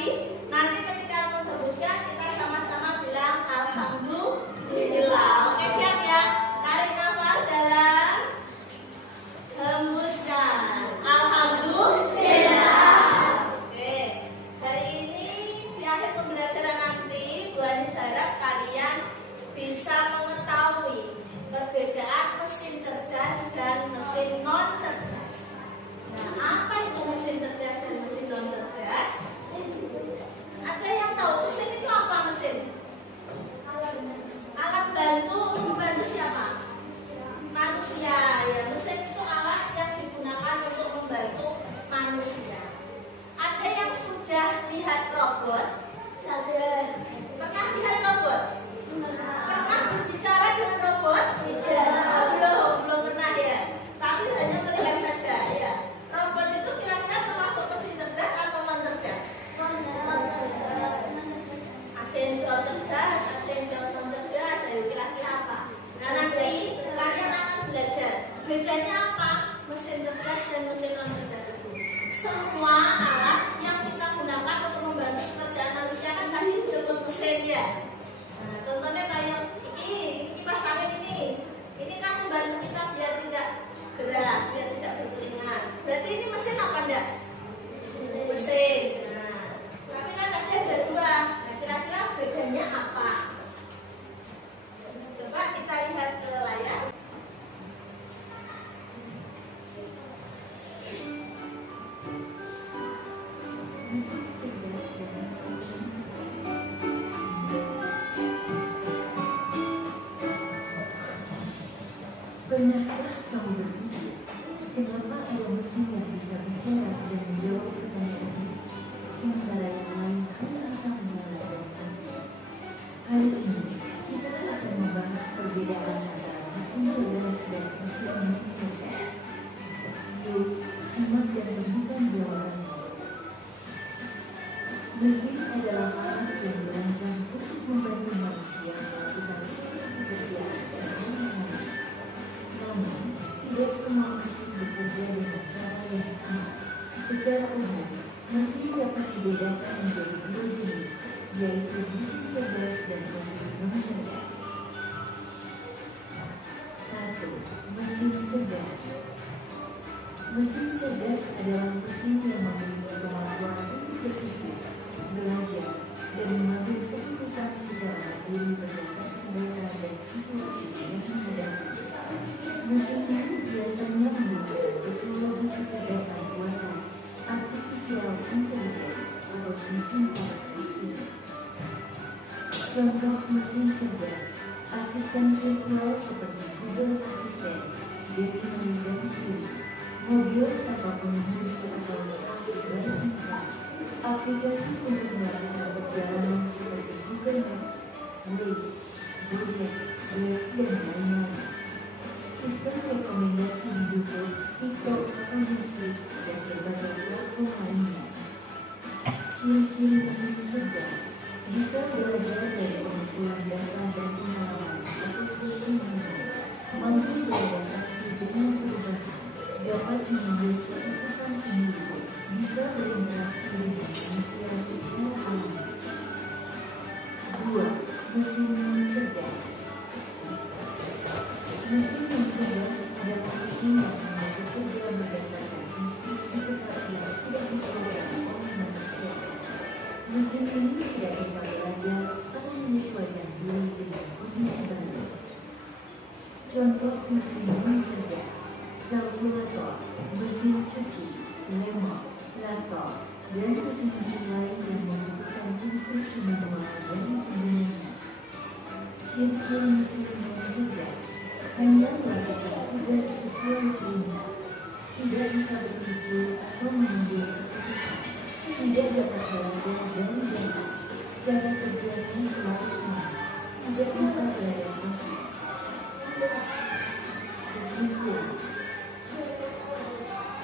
lagi. Nanti ketika menghembuskan kita sama-sama bilang alhamdulillah. Oke, siap ya? Tarik nafas dalam, hembuskan. Alhamdulillah. Oke, hari ini di akhir pembelajaran nanti Bu Anis harap kalian bisa mengetahui perbedaan mesin cerdas dan mesin non cerdas. Nah, apa itu mesin cerdas dan mesin non cerdas? Ada yang tahu mesin itu apa? Mesin alat bantu untuk membantu siapa? Manusia. Ya, mesin itu alat yang digunakan untuk membantu manusia. Ada yang sudah lihat robot? Pernah lihat robot? Pernah berbicara dengan robot? Belum pernah ya. Tapi hanya melihat saja ya. Robot itu kira-kira termasuk mesin cerdas atau non cerdas? Ada yang jauh cerdas, ada yang jauh non cerdas. Ayo kira-kira apa? Nah, nanti kalian akan belajar bedanya apa mesin cerdas dan mesin non cerdas itu. Semua alat yang kita gunakan untuk membantu pekerjaan manusia kan tadi disebut mesin ya. Nah, contohnya kayak ini kipas angin ini kan membantu kita biar tidak gerak, biar tidak berkeringat. Berarti ini mesin apa enggak? Mesin. Nah, tapi kan ada dua. Nah, kira-kira bedanya apa? Coba kita lihat ke layar. Pernahkah kamu berpikir, kenapa ada mesin yang bisa bicara dan menjawab pertanyaan, sementara yang lain hanya asal menyala dan cantik? Hari ini, kita akan membahas perbedaan antara mesin cerdas dan mesin non cerdas. Yuk, simak dan berikan jawabannya. Mesin adalah alat yang dirancang untuk membantu manusia melakukan suatu pekerjaan sehari-hari. Namun, tidak semua mesin bekerja dengan cara yang sama. Secara umum, mesin dapat dibedakan menjadi dua jenis, yaitu mesin cerdas dan mesin non cerdas. 1. Mesin cerdas. Mesin cerdas adalah mesin yang memiliki kemampuan untuk berpikir, belajar, dan mengambil keputusan secara mandiri berdasarkan data dan situasi yang dihadapi. Mesin ini biasanya menggunakan teknologi kecerdasan buatan, artificial intelligence, atau mesin otak. Contoh mesin cerdas, asisten virtual seperti Google Assistant, Gemini dan Siri, mobil tanpa pengemudi atau self-driving car, aplikasi untuk melakukan perjalanan seperti Google Maps, Waze, Gojek, Grab, dan lain-lain. Sistem rekomendasi di YouTube, TikTok, Netflix, dan berbagai platform lainnya. Ciri-ciri mesin cerdas bisa belajar dari pengumpulan data dan pengalaman atau kesimpulan, mampu beradaptasi dengan perubahan, dapat mengambil keputusan sendiri, bisa berinteraksi dengan manusia secara alami. 2. Mesin non cerdas. Mesin yang cerdas adalah mesin yang bekerja berdasarkan instruksi tetap yang sudah diprogram oleh manusia. Mesin ini tidak bisa belajar atau menyesuaikan diri dengan kondisi baru. Contoh mesin non cerdas: kalkulator, mesin cuci, lemot, laptop, dan mesin-mesin lain yang membutuhkan instruksi manual dari penggunanya. Ciri-ciri mesin non cerdas: hanya melakukan tugas sesuai perintah, tidak bisa berpikir atau mengambil keputusan, tidak dapat belajar dari data, cara kerjanya selalu sama, tidak bisa beradaptasi. Kesimpulan,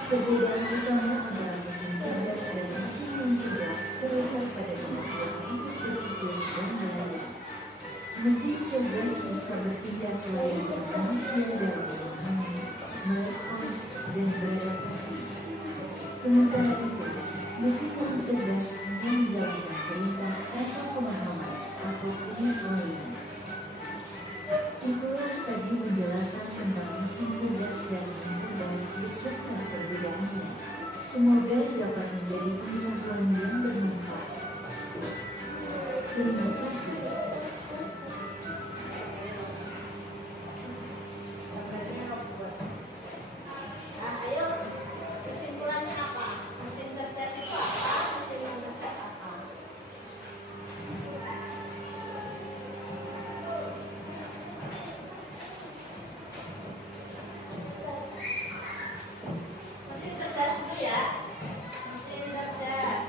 perbedaan utama antara mesin cerdas dan mesin non cerdas terletak pada kemampuan untuk berpikir dan belajar. Mesin cerdas bisa bertindak melayani manusia dalam memahami, merespons, dan beradaptasi. Sementara itu, mesin non cerdas menjalankan Terima kasih. Nah, ayo kesimpulannya apa? Mesin cerdas itu apa? Mesin yang cerdas apa? Mesin cerdas dulu ya. Mesin cerdas.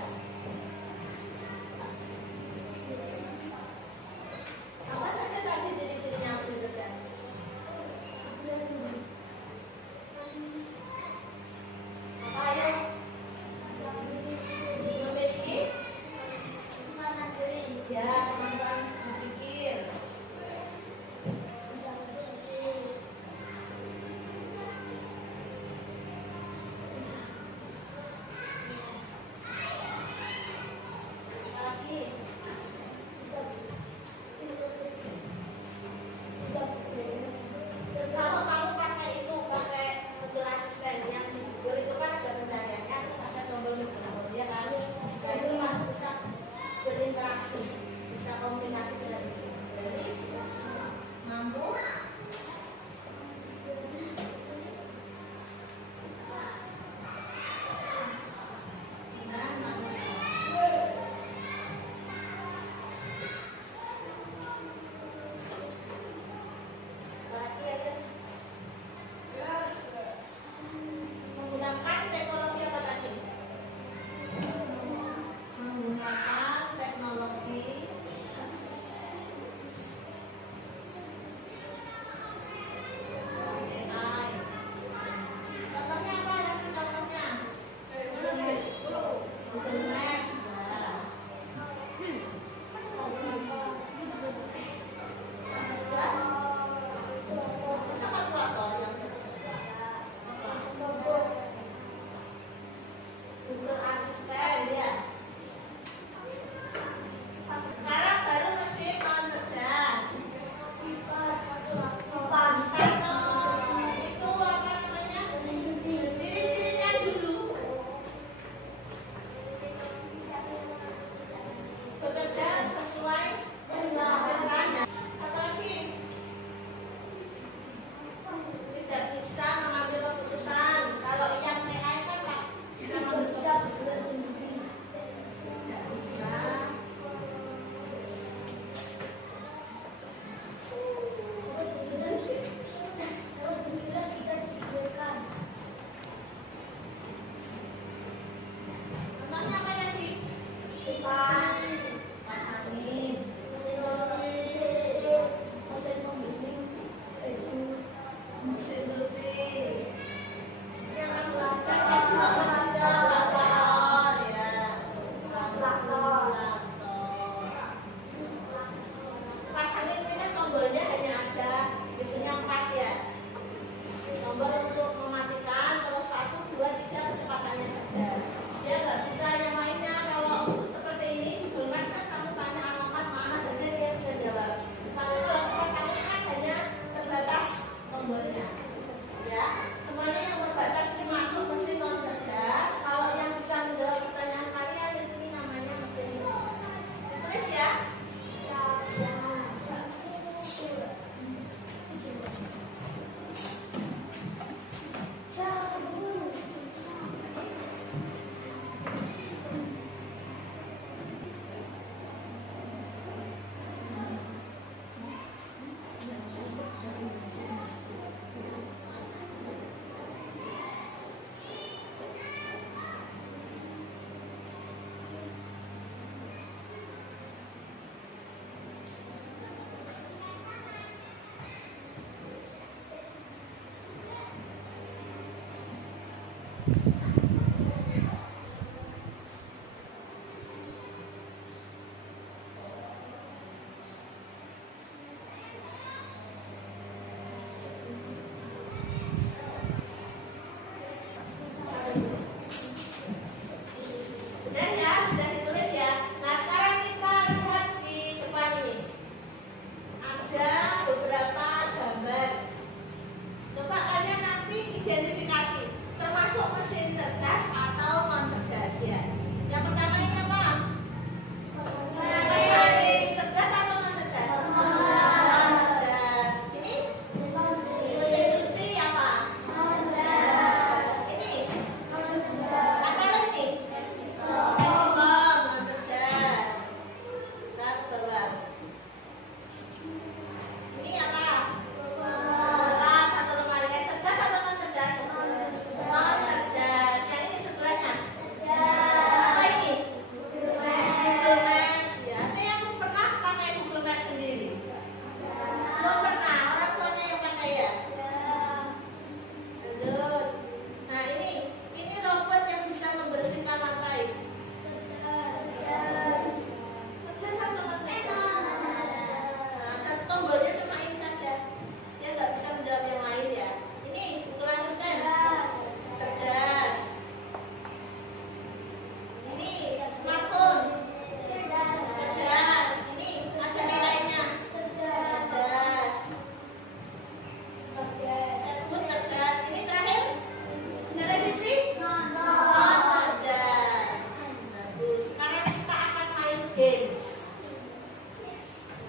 games.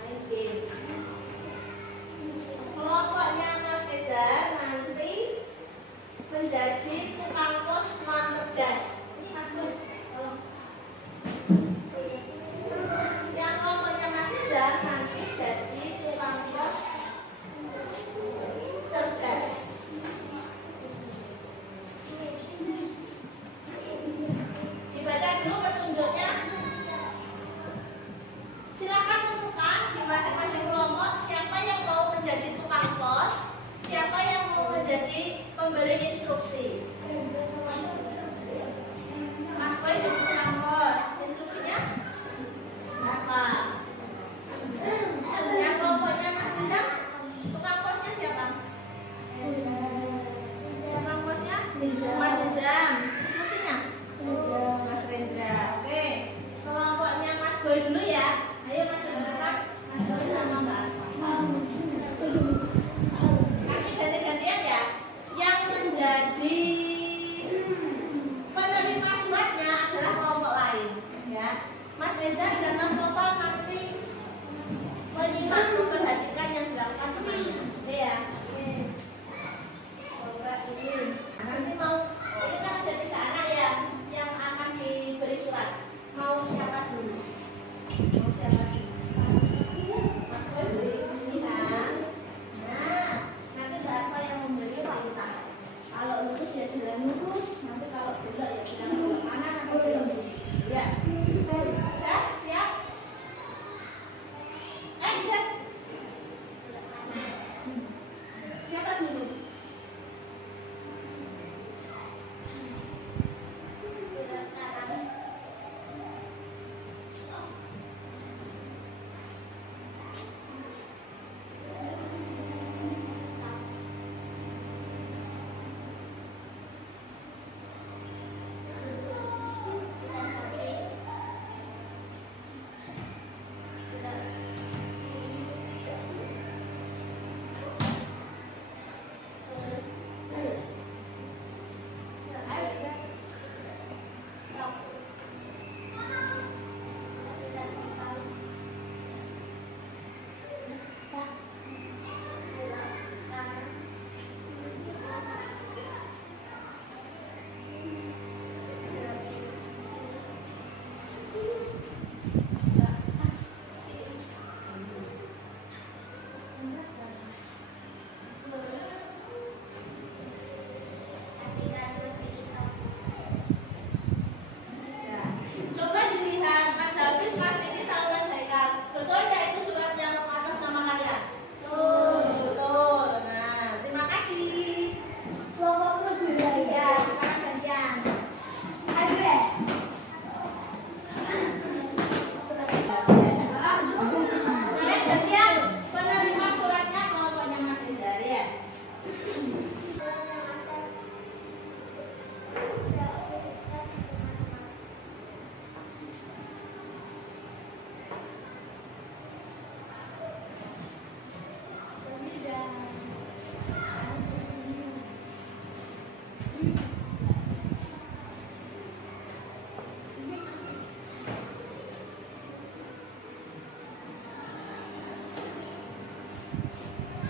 Main games. Kelompoknya Mas Cesar nanti menjadi tukang pos non cerdas. Yang kelompoknya Mas Cesar nanti jadi tukang pos cerdas. Dibaca dulu petunjuknya. Silakan tentukan di masing-masing kelompok siapa yang mau menjadi tukang pos, siapa yang mau menjadi pemberi instruksi. Mas Boy jadi tukang pos, instruksinya apa? Yang kelompoknya Mas Nizam, tukang posnya siapa? Tukang posnya Mas Nizam, instruksinya Mas Rendra. Oke, kelompoknya Mas Boy dulu ya. Ayo masuk ke depan, Mas Boy sama Mbak Alfa. Nanti ganti-gantian ya. Yang menjadi penerima suratnya adalah kelompok lain, ya. Mas Reza dan Mas Noval nanti menyimak, memperhatikan yang dilakukan temannya. Oke ya. Progres ini. Nanti mau, ini kan ada 3 anak ya yang akan diberi surat. Mau siapa dulu? Mau siapa dulu? Mas Boy beri ini kan. Nah, nanti Mbak Alfa yang memberi wanita. Kalau lurus ya jalan lurus. Nanti kalau belok ya jalan belok kanan atau belok kiri. Ya. Sudah siap? Action. Siapa dulu? Coba dilihat Mas Hafiz, Mas Diki sama Mas Haikal. Betul nggak itu surat yang atas nama kalian? Betul. Nah, terima kasih. Kelompokku dulu Ya, sekarang gantian. ada. Kalian gantian penerima suratnya kelompoknya Mas Rizal ya.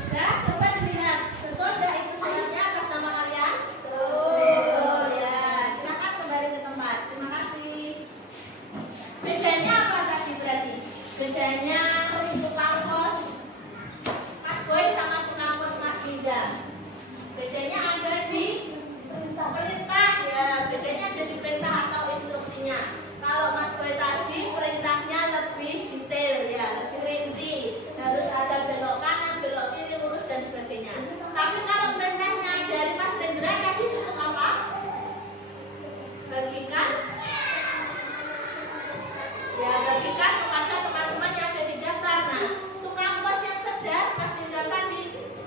Sudah, coba dilihat. Betul nggak itu suratnya atas nama kalian? Betul ya. Silakan kembali ke tempat. Terima kasih. Bedanya apa tadi berarti? Bedanya tukang pos Mas Boy sama tukang pos Mas Riza. Bedanya ada di perintah ya. Bedanya ada di perintah atau instruksinya. Kalau Mas Boy tadi perintahnya lebih detail ya, lebih rinci. Harus ada belok kanan, belok kiri, lurus dan sebagainya. Tapi kalau perintahnya dari Mas Rendra tadi cukup apa? Bagikan, ya bagikan kepada teman-teman yang ada di daftar. Nah, tukang pos yang cerdas Mas Nizam tadi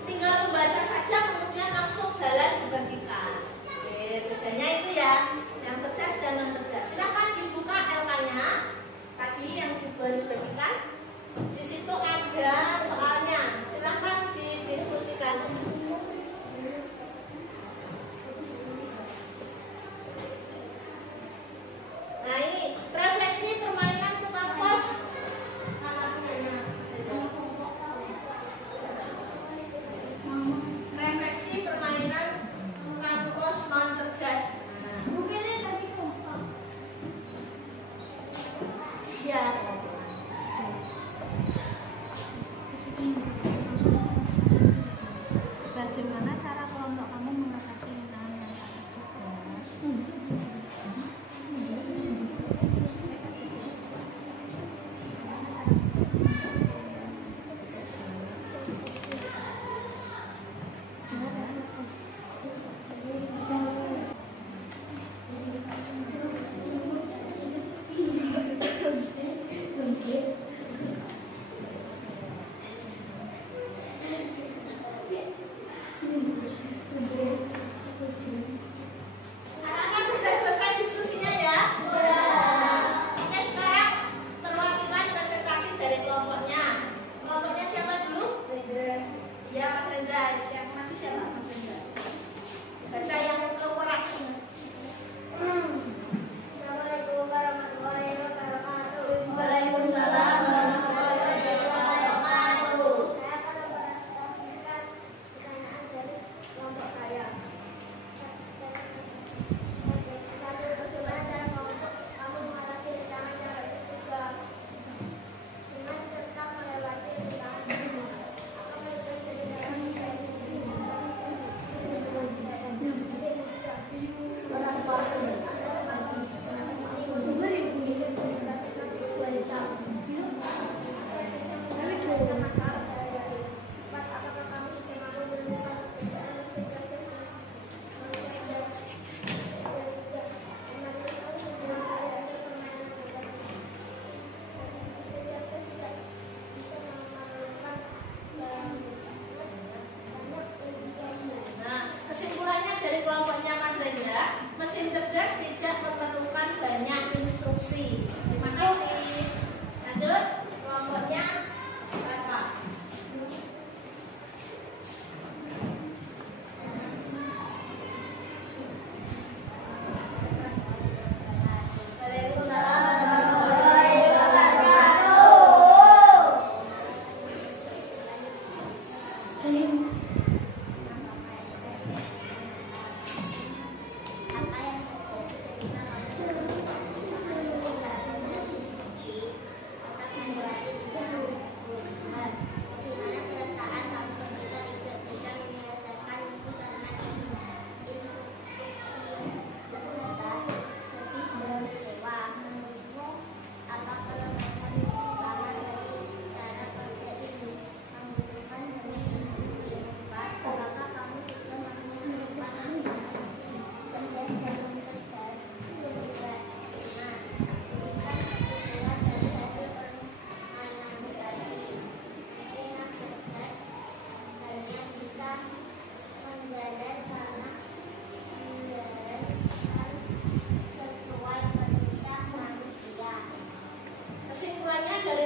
tinggal membaca saja kemudian langsung jalan dibagikan. Oke, bedanya itu ya, yang cerdas dan non cerdas. Silakan dibuka LK-nya tadi yang baru bagikan. Di situ ada soalnya. Silakan didiskusikan. Nah ini refleksi permainan tukang pos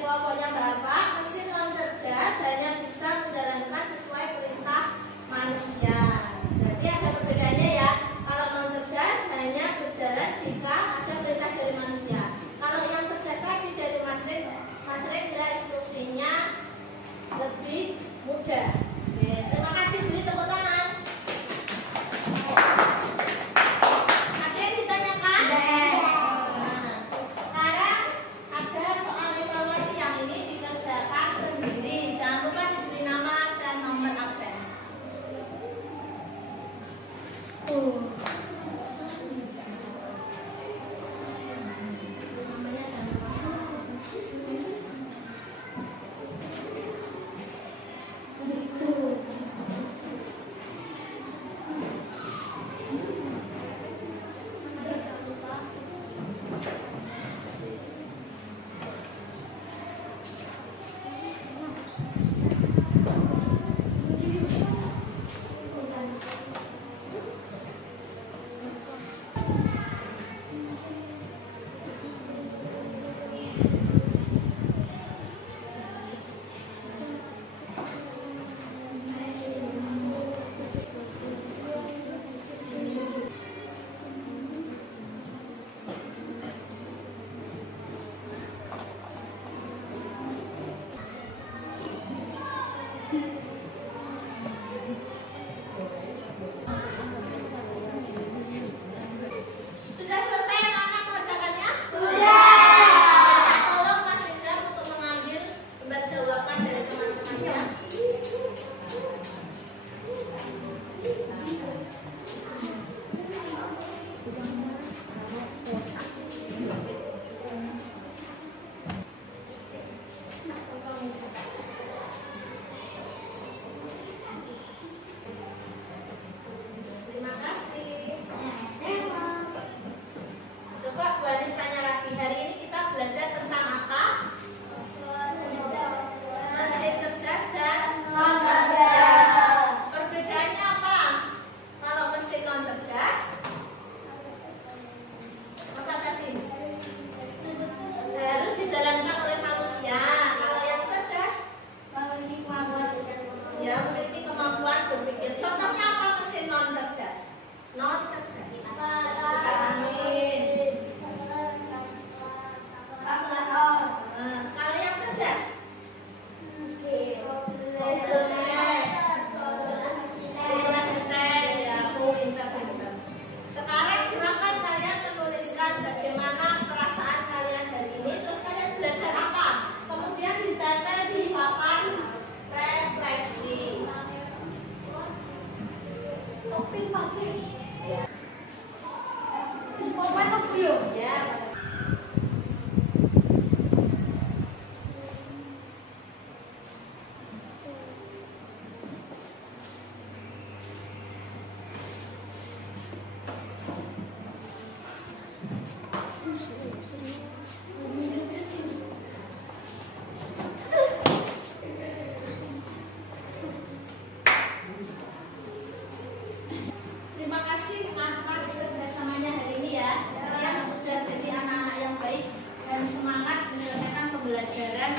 kelompoknya Bapak, mesin non cerdas hanya bisa menjalankan sesuai perintah manusia. Jadi ada perbedaannya ya. Kalau non cerdas hanya berjalan jika ada perintah dari manusia. Kalau yang cerdas tadi dari Mas Rendra, instruksinya lebih mudah. Oke, terima kasih, beri tepuk tangan. Ada yang ditanyakan? Nah, sekarang ada soal evaluasi yang ini dikerjakan sendiri. Jangan lupa diberi nama dan nomor absen. Sudah selesai anak-anak mengerjakannya? Sudah. Tolong Mas Riza untuk mengambil lembar jawaban dari teman-temannya. Terima kasih. Coba Bu Anis tanya lagi, hari ini kita belajar tentang apa? Mesin cerdas dan non cerdas. Perbedaannya apa? Kalau mesin non cerdas, apa tadi? Harus dijalankan oleh manusia. Kalau yang cerdas, ya memiliki kemampuan berpikir. Contohnya apa mesin non cerdas? Non cerdas. Kalau yang cerdas, sekarang silakan kalian menuliskan bagaimana perasaan kalian hari ini. Terus kalian belajar apa? Kemudian ditempel di papan refleksi. Ya. Terima kasih atas kerjasamanya hari ini ya. Kalian sudah jadi anak-anak yang baik dan semangat menyelesaikan pembelajaran